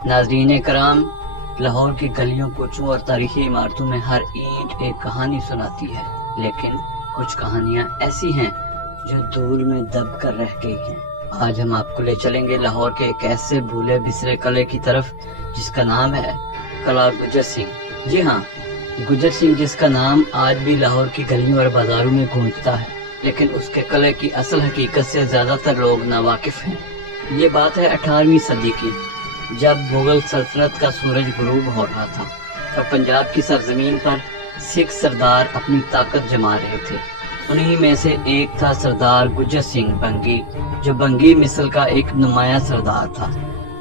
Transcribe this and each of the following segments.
ناظرین کرام، لاہور کی گلیوں کوچوں اور تاریخی عمارتوں میں ہر اینٹ ایک کہانی سناتی ہے، لیکن کچھ کہانیاں ایسی ہیں جو دور میں دب کر رہ گئی ہیں۔ آج ہم آپ کو لے چلیں گے لاہور کے ایک ایسے بھولے بسرے قلعے کی طرف جس کا نام ہے قلعہ گجر سنگھ۔ جی ہاں، گجر سنگھ جس کا نام آج بھی لاہور کی گلیوں اور بازاروں میں گونجتا ہے، لیکن اس کے قلعے کی اصل حقیقت سے زیادہ تر لوگ ناواقف ہیں۔ یہ بات ہے 18ویں صدی کی، جب مغل سلطنت کا سورج غروب ہو رہا تھا اور پنجاب کی سرزمین پر سکھ سردار اپنی طاقت جما رہے تھے۔ انہی میں سے ایک تھا سردار گجر سنگھ بنگی، جو بنگی مثل کا ایک نمایاں سردار تھا۔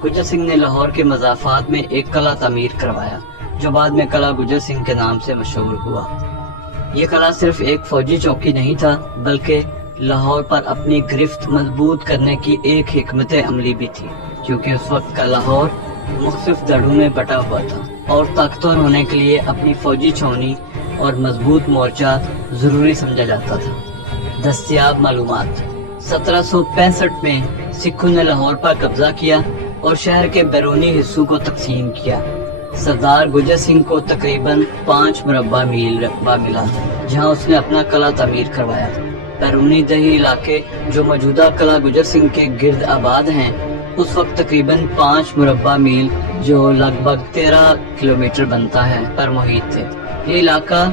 گجر سنگھ نے لاہور کے مضافات میں ایک قلعہ تعمیر کروایا، جو بعد میں قلعہ گجر سنگھ کے نام سے مشہور ہوا۔ یہ قلعہ صرف ایک فوجی چوکی نہیں تھا، بلکہ لاہور پر اپنی گرفت مضبوط کرنے کی ایک حکمت عملی بھی تھی، کیونکہ اس وقت کا لاہور مختلف دھڑوں میں بٹا ہوا تھا اور طاقتور ہونے کے لیے اپنی فوجی چھاؤنی اور مضبوط مورچہ ضروری سمجھا جاتا تھا۔ دستیاب معلومات: 1765 میں سکھوں نے لاہور پر قبضہ کیا اور شہر کے بیرونی حصوں کو تقسیم کیا۔ سردار گجر سنگھ کو تقریباً 5 مربع میل رقبہ ملا، جہاں اس نے اپنا قلعہ تعمیر کروایا۔ بیرونی دیہی علاقے جو موجودہ قلعہ گجر سنگھ کے گرد آباد ہیں، اس وقت تقریباً 5 مربع میل جو لگ بھگ 13 کلومیٹر بنتا ہے پر محیط تھے۔ یہ علاقہ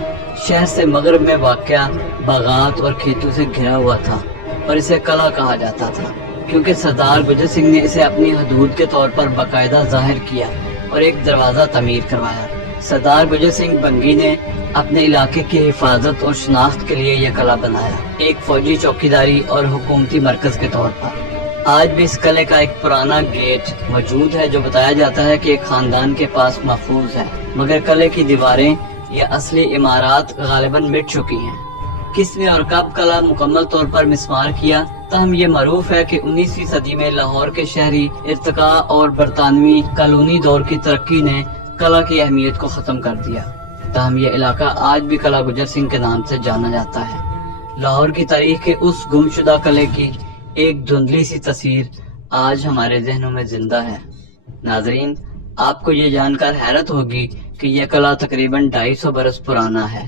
شہر سے مغرب میں واقع باغات اور کھیتوں سے گھرا ہوا تھا اور اسے قلعہ کہا جاتا تھا، کیونکہ سردار گجر سنگھ نے اسے اپنی حدود کے طور پر باقاعدہ ظاہر کیا اور ایک دروازہ تعمیر کروایا۔ سردار گجر سنگھ بنگی نے اپنے علاقے کی حفاظت اور شناخت کے لیے یہ قلعہ بنایا، ایک فوجی چوکیداری اور حکومتی مرکز کے طور پر۔ آج بھی اس قلعے کا ایک پرانا گیٹ موجود ہے جو بتایا جاتا ہے کہ ایک خاندان کے پاس محفوظ ہے، مگر قلعے کی دیواریں یا اصلی عمارات غالباً مٹ چکی ہیں۔ کس نے اور کب قلعہ مکمل طور پر مسمار کیا، تاہم یہ معروف ہے کہ 19ویں صدی میں لاہور کے شہری ارتقاء اور برطانوی کالونی دور کی ترقی نے قلعہ کی اہمیت کو ختم کر دیا، تاہم یہ علاقہ آج بھی قلعہ گجر سنگھ کے نام سے جانا جاتا ہے۔ لاہور کی تاریخ کے اس گمشدہ قلعے کی ایک دھندلی سی تصویر آج ہمارے ذہنوں میں زندہ ہے۔ ناظرین، آپ کو یہ جان کر حیرت ہوگی کہ یہ قلعہ تقریباً 250 برس پرانا ہے۔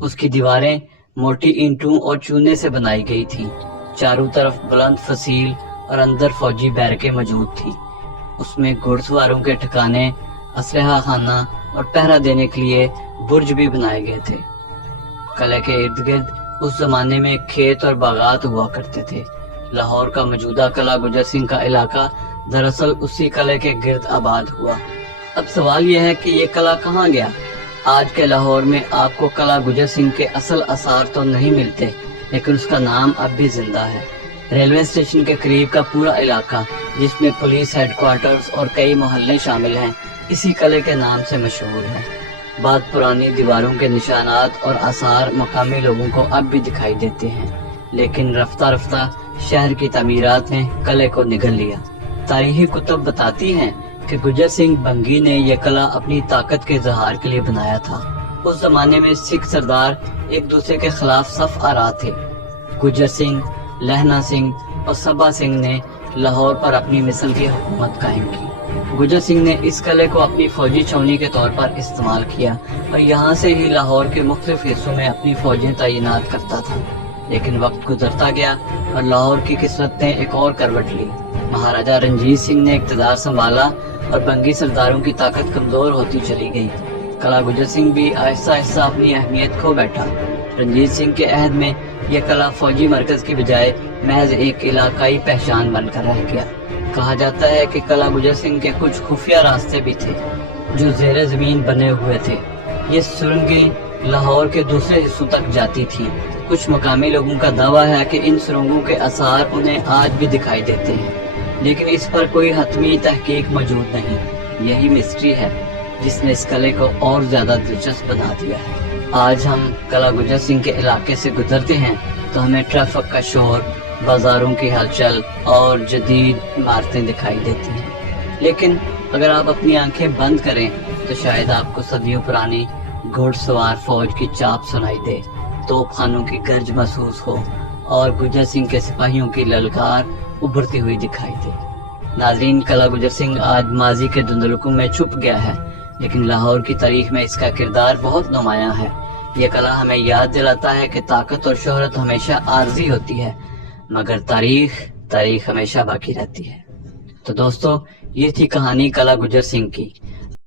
اس کی دیواریں موٹی اینٹوں اور چونے سے بنائی گئی تھیں، چاروں طرف بلند فصیل اور اندر فوجی بیرکیں موجود تھیں۔ اس میں گھڑ سواروں کے ٹھکانے، اسلحہ خانہ اور پہرا دینے کے لیے برج بھی بنائے گئے تھے۔ قلعے کے ارد گرد اس زمانے میں کھیت اور باغات ہوا کرتے تھے۔ لاہور کا موجودہ قلعہ گجر سنگھ کا علاقہ دراصل اسی قلعے کے گرد آباد ہوا۔ اب سوال یہ ہے کہ یہ قلعہ کہاں گیا؟ آج کے لاہور میں آپ کو قلعہ گجر سنگھ کے اصل آثار تو نہیں ملتے، لیکن اس کا نام اب بھی زندہ ہے۔ ریلوے اسٹیشن کے قریب کا پورا علاقہ، جس میں پولیس ہیڈ کوارٹرز اور کئی محلے شامل ہیں، اسی قلعے کے نام سے مشہور ہے۔ بعض پرانی دیواروں کے نشانات اور آثار مقامی لوگوں کو اب بھی دکھائی دیتے ہیں، لیکن رفتہ رفتہ شہر کی تعمیرات نے قلعے کو نگل لیا۔ تاریخی کتب بتاتی ہیں کہ گجر سنگھ بنگی نے یہ قلعہ اپنی طاقت کے اظہار کے لیے بنایا تھا۔ اس زمانے میں سکھ سردار ایک دوسرے کے خلاف صف آرا تھے۔ گجر سنگھ، لہنا سنگھ اور سبا سنگھ نے لاہور پر اپنی مثل کی حکومت قائم کی۔ گجر سنگھ نے اس قلعے کو اپنی فوجی چھاؤنی کے طور پر استعمال کیا اور یہاں سے ہی لاہور کے مختلف حصوں میں اپنی فوجیں تعینات کرتا تھا۔ لیکن وقت گزرتا گیا اور لاہور کی قسمت نے ایک اور کروٹ لی۔ مہاراجہ رنجیت سنگھ نے اقتدار سنبھالا اور بنگی سرداروں کی طاقت کمزور ہوتی چلی گئی۔ قلعہ گجر سنگھ بھی آہستہ آہستہ اپنی اہمیت کھو بیٹھا۔ رنجیت سنگھ کے عہد میں یہ قلعہ فوجی مرکز کی بجائے محض ایک علاقائی پہچان بن کر رہ گیا۔ کہا جاتا ہے کہ قلعہ گجر سنگھ کے کچھ خفیہ راستے بھی تھے جو زیر زمین بنے ہوئے تھے۔ یہ سرنگیں لاہور کے دوسرے حصوں تک جاتی تھیں۔ کچھ مقامی لوگوں کا دعویٰ ہے کہ ان سرنگوں کے آثار انہیں آج بھی دکھائی دیتے ہیں، لیکن اس پر کوئی حتمی تحقیق موجود نہیں۔ یہی مسٹری ہے جس نے اس قلعے کو اور زیادہ دلچسپ بنا دیا ہے۔ آج ہم قلعہ گجر سنگھ کے علاقے سے گزرتے ہیں تو ہمیں ٹریفک کا شور، بازاروں کی ہلچل اور جدید عمارتیں دکھائی دیتی ہیں، لیکن اگر آپ اپنی آنکھیں بند کریں تو شاید آپ کو صدیوں پرانی گھڑ سوار فوج کی چاپ سنائی دے، توپ خانوں کی گرج محسوس ہو اور گجر سنگھ کے سپاہیوں کی للکار ابھرتی ہوئی دکھائی دے۔ ناظرین، کلا گجر سنگھ آج ماضی کے دھندلکوں میں چھپ گیا ہے، لیکن لاہور کی تاریخ میں اس کا کردار بہت نمایاں ہے۔ یہ کلا ہمیں یاد دلاتا ہے کہ طاقت اور شہرت ہمیشہ عارضی ہوتی ہے، مگر تاریخ ہمیشہ باقی رہتی ہے۔ تو دوستو، یہ تھی کہانی کلا گجر سنگھ کی۔